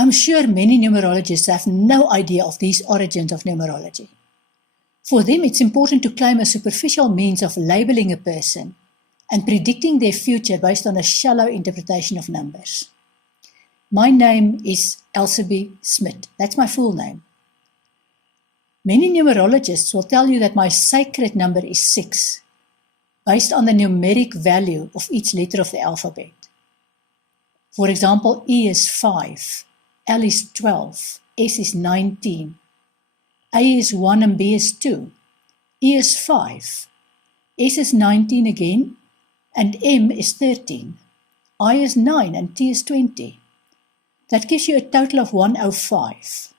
I'm sure many numerologists have no idea of these origins of numerology. For them, it's important to claim a superficial means of labeling a person and predicting their future based on a shallow interpretation of numbers. My name is Elsabie Smit. That's my full name. Many numerologists will tell you that my sacred number is 6, based on the numeric value of each letter of the alphabet. For example, E is 5, L is 12, S is 19, A is 1 and B is 2, E is 5, S is 19 again, and M is 13, I is 9 and T is 20. That gives you a total of 105.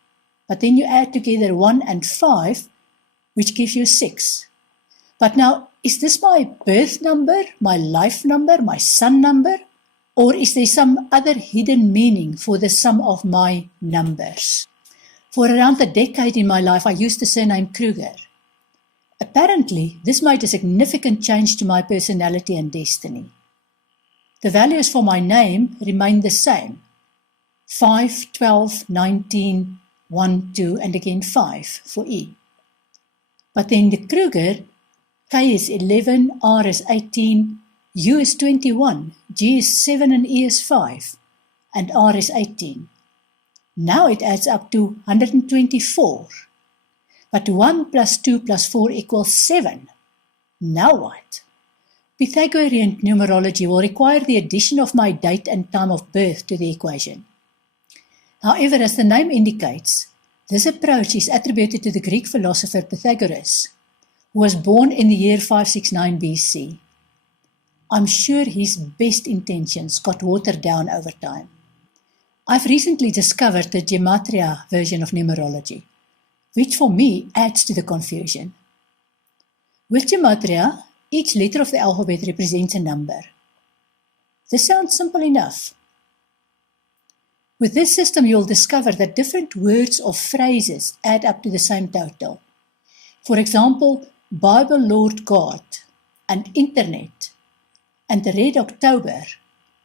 But then you add together 1 and 5, which gives you 6. But now, is this my birth number, my life number, my sun number? Or is there some other hidden meaning for the sum of my numbers? For around a decade in my life, I used the surname Kruger. Apparently, this made a significant change to my personality and destiny. The values for my name remained the same. 5, 12, 19, 1, 2, and again 5 for E. But then the Kruger, K is 11, R is 18, U is 21, G is 7 and E is 5, and R is 18. Now it adds up to 124. But 1 plus 2 plus 4 equals 7. Now what? Pythagorean numerology will require the addition of my date and time of birth to the equation. However, as the name indicates, this approach is attributed to the Greek philosopher Pythagoras, who was born in the year 569 BC. I'm sure his best intentions got watered down over time. I've recently discovered the gematria version of numerology, which for me adds to the confusion. With gematria, each letter of the alphabet represents a number. This sounds simple enough. With this system, you'll discover that different words or phrases add up to the same total. For example, Bible, Lord God, and Internet, and the Red October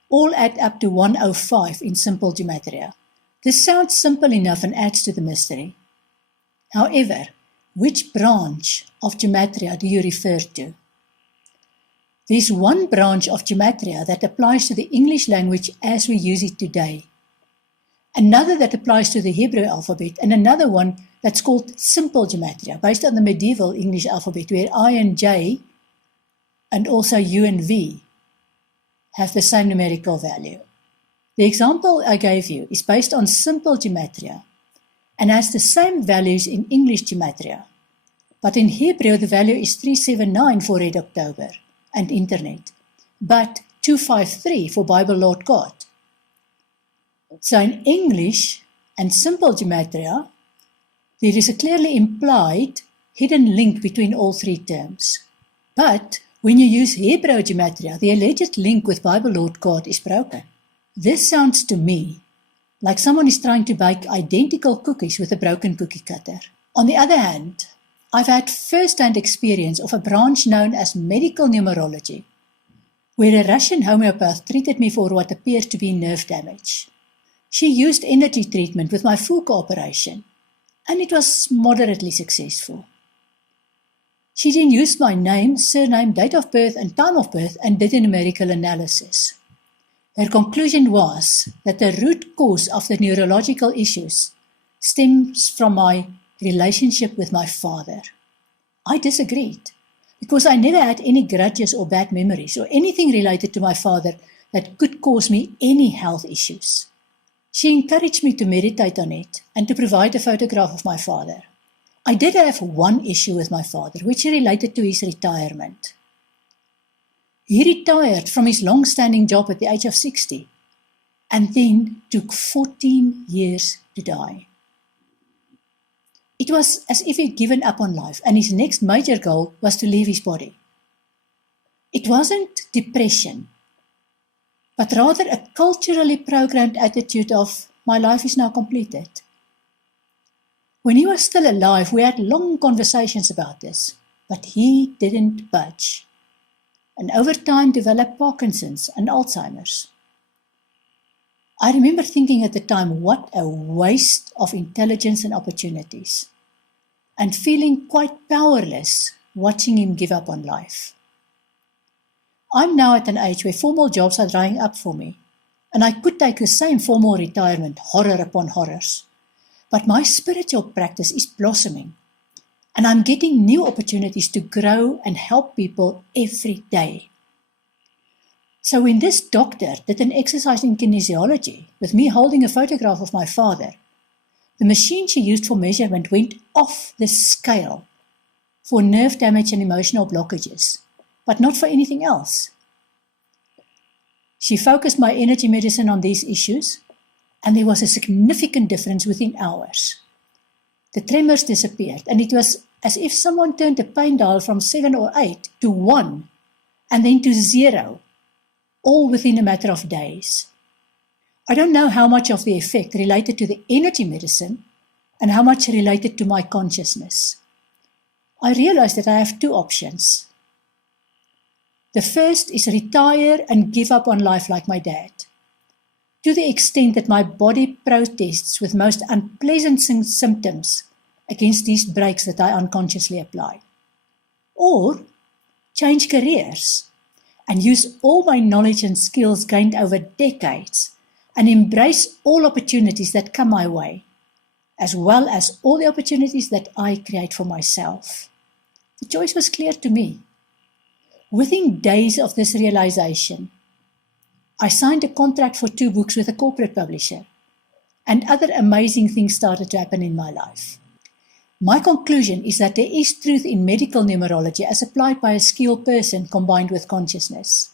all add up to 105 in simple gematria. This sounds simple enough and adds to the mystery. However, which branch of gematria do you refer to? There's one branch of gematria that applies to the English language as we use it today, another that applies to the Hebrew alphabet, and another one that's called simple gematria, based on the medieval English alphabet, where I and J, and also U and V, have the same numerical value. The example I gave you is based on simple gematria, and has the same values in English gematria. But in Hebrew, the value is 379 for Red October and Internet, but 253 for Bible, Lord God. So in English and simple gematria, there is a clearly implied hidden link between all three terms. But when you use Hebrew gematria, the alleged link with Bible, Lord God is broken. This sounds to me like someone is trying to bake identical cookies with a broken cookie cutter. On the other hand, I've had first-hand experience of a branch known as medical numerology, where a Russian homeopath treated me for what appears to be nerve damage. She used energy treatment with my full cooperation, and it was moderately successful. She then used my name, surname, date of birth, and time of birth and did a numerical analysis. Her conclusion was that the root cause of the neurological issues stems from my relationship with my father. I disagreed, because I never had any grudges or bad memories or anything related to my father that could cause me any health issues. She encouraged me to meditate on it and to provide a photograph of my father. I did have one issue with my father, which related to his retirement. He retired from his long-standing job at the age of 60 and then took 14 years to die. It was as if he'd given up on life, and his next major goal was to leave his body. It wasn't depression, but rather a culturally programmed attitude of, my life is now completed. When he was still alive, we had long conversations about this, but he didn't budge, and over time developed Parkinson's and Alzheimer's. I remember thinking at the time, what a waste of intelligence and opportunities, and feeling quite powerless watching him give up on life. I'm now at an age where formal jobs are drying up for me, and I could take the same formal retirement, horror upon horrors. But my spiritual practice is blossoming, and I'm getting new opportunities to grow and help people every day. So when this doctor did an exercise in kinesiology, with me holding a photograph of my father, the machine she used for measurement went off the scale for nerve damage and emotional blockages, but not for anything else. She focused my energy medicine on these issues, and there was a significant difference within hours. The tremors disappeared, and it was as if someone turned the pain dial from 7 or 8 to 1, and then to 0, all within a matter of days. I don't know how much of the effect related to the energy medicine and how much related to my consciousness. I realized that I have two options. The first is retire and give up on life like my dad, to the extent that my body protests with most unpleasant symptoms against these breaks that I unconsciously apply. Or change careers and use all my knowledge and skills gained over decades and embrace all opportunities that come my way, as well as all the opportunities that I create for myself. The choice was clear to me. Within days of this realization, I signed a contract for 2 books with a corporate publisher, and other amazing things started to happen in my life. My conclusion is that there is truth in medical numerology as applied by a skilled person combined with consciousness.